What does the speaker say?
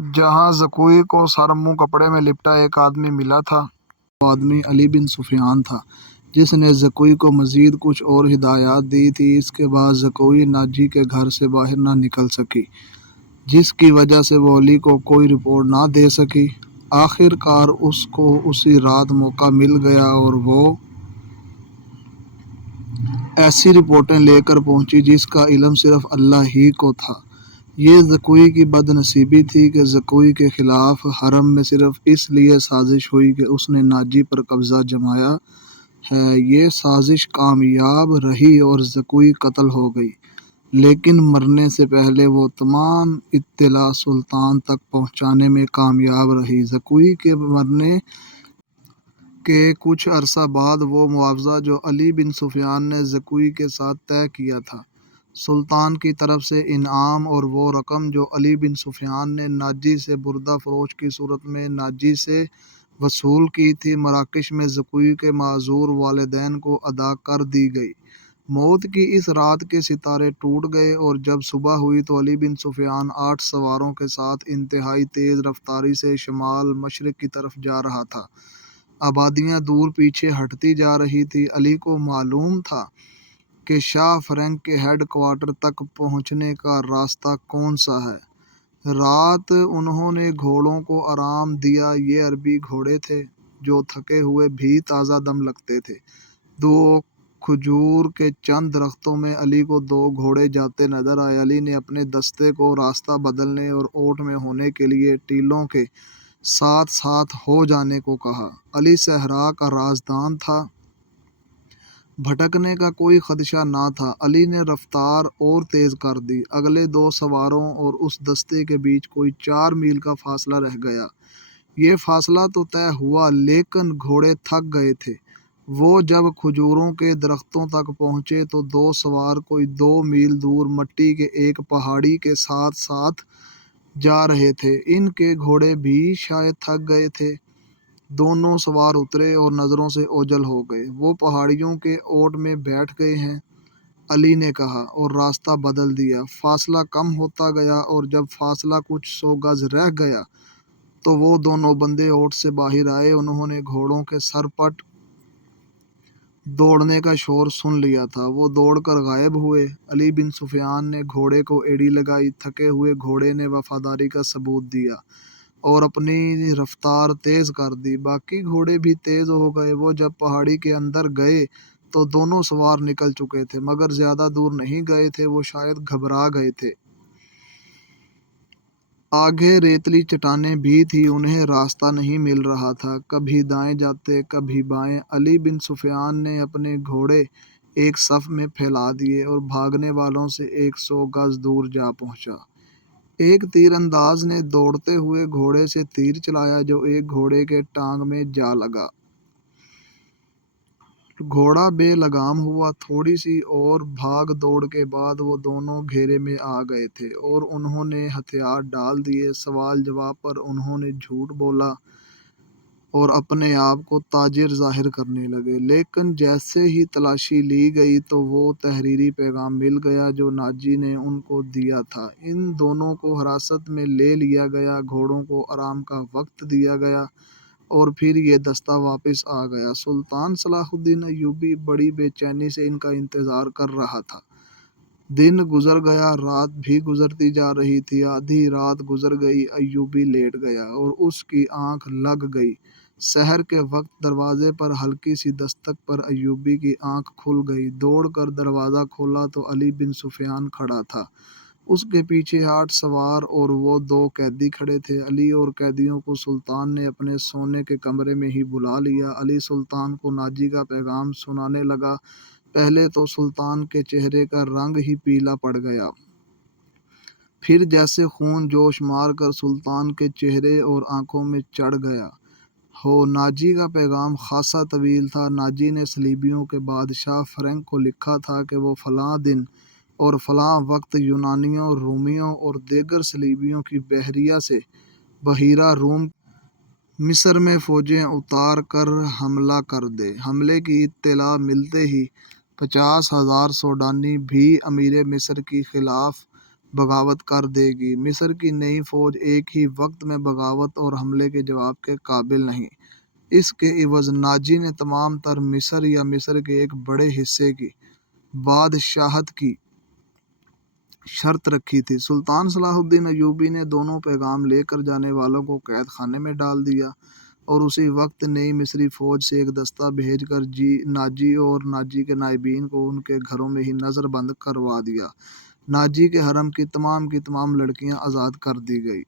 جہاں زکوئی کو سر منہ کپڑے میں لپٹا ایک آدمی ملا تھا۔ وہ آدمی علی بن سفیان تھا، جس نے زکوئی کو مزید کچھ اور ہدایات دی تھی۔ اس کے بعد زکوئی ناجی کے گھر سے باہر نہ نکل سکی، جس کی وجہ سے وہ علی کو کوئی رپورٹ نہ دے سکی۔ آخر کار اس کو اسی رات موقع مل گیا اور وہ ایسی رپورٹیں لے کر پہنچی جس کا علم صرف اللہ ہی کو تھا۔ یہ زکوئی کی بد نصیبی تھی کہ زکوئی کے خلاف حرم میں صرف اس لیے سازش ہوئی کہ اس نے ناجی پر قبضہ جمایا ہے۔ یہ سازش کامیاب رہی اور زکوئی قتل ہو گئی، لیکن مرنے سے پہلے وہ تمام اطلاع سلطان تک پہنچانے میں کامیاب رہی۔ زکوئی کے مرنے کے کچھ عرصہ بعد وہ معاوضہ جو علی بن سفیان نے زکوئی کے ساتھ طے کیا تھا، سلطان کی طرف سے انعام، اور وہ رقم جو علی بن سفیان نے ناجی سے بردہ فروش کی صورت میں ناجی سے وصول کی تھی، مراکش میں زکوئی کے معذور والدین کو ادا کر دی گئی۔ موت کی اس رات کے ستارے ٹوٹ گئے اور جب صبح ہوئی تو علی بن سفیان 8 سواروں کے ساتھ انتہائی تیز رفتاری سے شمال مشرق کی طرف جا رہا تھا۔ آبادیاں دور پیچھے ہٹتی جا رہی تھیں۔ علی کو معلوم تھا کہ شاہ فرنگ کے ہیڈ کوارٹر تک پہنچنے کا راستہ کون سا ہے۔ رات انہوں نے گھوڑوں کو آرام دیا۔ یہ عربی گھوڑے تھے جو تھکے ہوئے بھی تازہ دم لگتے تھے۔ دو کھجور کے چند درختوں میں علی کو 2 گھوڑے جاتے نظر آئے۔ علی نے اپنے دستے کو راستہ بدلنے اور اوٹ میں ہونے کے لیے ٹیلوں کے ساتھ ساتھ ہو جانے کو کہا۔ علی صحرا کا رازدان تھا، بھٹکنے کا کوئی خدشہ نہ تھا۔ علی نے رفتار اور تیز کر دی۔ اگلے 2 سواروں اور اس دستے کے بیچ کوئی 4 میل کا فاصلہ رہ گیا۔ یہ فاصلہ تو طے ہوا، لیکن گھوڑے تھک گئے تھے۔ وہ جب کھجوروں کے درختوں تک پہنچے تو 2 سوار کوئی 2 میل دور مٹی کے ایک پہاڑی کے ساتھ ساتھ جا رہے تھے۔ ان کے گھوڑے بھی شاید تھک گئے تھے۔ دونوں سوار اترے اور نظروں سے اوجھل ہو گئے۔ وہ پہاڑیوں کے اوٹ میں بیٹھ گئے ہیں، علی نے کہا، اور راستہ بدل دیا۔ فاصلہ کم ہوتا گیا اور جب فاصلہ کچھ 100 گز رہ گیا تو وہ دونوں بندے اوٹ سے باہر آئے۔ انہوں نے گھوڑوں کے سرپٹ دوڑنے کا شور سن لیا تھا۔ وہ دوڑ کر غائب ہوئے۔ علی بن سفیان نے گھوڑے کو ایڑی لگائی۔ تھکے ہوئے گھوڑے نے وفاداری کا ثبوت دیا اور اپنی رفتار تیز کر دی۔ باقی گھوڑے بھی تیز ہو گئے۔ وہ جب پہاڑی کے اندر گئے تو دونوں سوار نکل چکے تھے، مگر زیادہ دور نہیں گئے تھے۔ وہ شاید گھبرا گئے تھے۔ آگے ریتلی چٹانیں بھی تھیں، انہیں راستہ نہیں مل رہا تھا۔ کبھی دائیں جاتے، کبھی بائیں۔ علی بن سفیان نے اپنے گھوڑے ایک صف میں پھیلا دیے اور بھاگنے والوں سے 100 گز دور جا پہنچا۔ ایک تیر انداز نے دوڑتے ہوئے گھوڑے سے تیر چلایا جو ایک گھوڑے کے ٹانگ میں جا لگا۔ گھوڑا بے لگام ہوا۔ تھوڑی سی اور بھاگ دوڑ کے بعد وہ دونوں گھیرے میں آ گئے تھے اور انہوں نے ہتھیار ڈال دیے۔ سوال جواب پر انہوں نے جھوٹ بولا اور اپنے آپ کو تاجر ظاہر کرنے لگے، لیکن جیسے ہی تلاشی لی گئی تو وہ تحریری پیغام مل گیا جو ناجی نے ان کو دیا تھا۔ ان دونوں کو حراست میں لے لیا گیا، گھوڑوں کو آرام کا وقت دیا گیا اور پھر یہ دستہ واپس آ گیا۔ سلطان صلاح الدین ایوبی بڑی بے چینی سے ان کا انتظار کر رہا تھا۔ دن گزر گیا، رات بھی گزرتی جا رہی تھی۔ آدھی رات گزر گئی، ایوبی لیٹ گیا اور اس کی آنکھ لگ گئی۔ سحر کے وقت دروازے پر ہلکی سی دستک پر ایوبی کی آنکھ کھل گئی۔ دوڑ کر دروازہ کھولا تو علی بن سفیان کھڑا تھا۔ اس کے پیچھے 8 سوار اور وہ 2 قیدی کھڑے تھے۔ علی اور قیدیوں کو سلطان نے اپنے سونے کے کمرے میں ہی بلا لیا۔ علی سلطان کو ناجی کا پیغام سنانے لگا۔ پہلے تو سلطان کے چہرے کا رنگ ہی پیلا پڑ گیا، پھر جیسے خون جوش مار کر سلطان کے چہرے اور آنکھوں میں چڑھ گیا ہو۔ ناجی کا پیغام خاصا طویل تھا۔ ناجی نے صلیبیوں کے بادشاہ فرنگ کو لکھا تھا کہ وہ فلاں دن اور فلاں وقت یونانیوں، رومیوں اور دیگر صلیبیوں کی بحریہ سے بحیرہ روم مصر میں فوجیں اتار کر حملہ کر دے۔ حملے کی اطلاع ملتے ہی 50,000 سوڈانی بھی امیر مصر کی خلاف بغاوت کر دے گی۔ مصر کی نئی فوج ایک ہی وقت میں بغاوت اور حملے کے جواب کے قابل نہیں۔ اس کے عوض ناجی نے تمام تر مصر یا مصر کے ایک بڑے حصے کی بادشاہت کی شرط رکھی تھی۔ سلطان صلاح الدین ایوبی نے دونوں پیغام لے کر جانے والوں کو قید خانے میں ڈال دیا اور اسی وقت نئی مصری فوج سے ایک دستہ بھیج کر ناجی اور ناجی کے نائبین کو ان کے گھروں میں ہی نظر بند کروا دیا۔ ناجی کے حرم کی تمام لڑکیاں آزاد کر دی گئی۔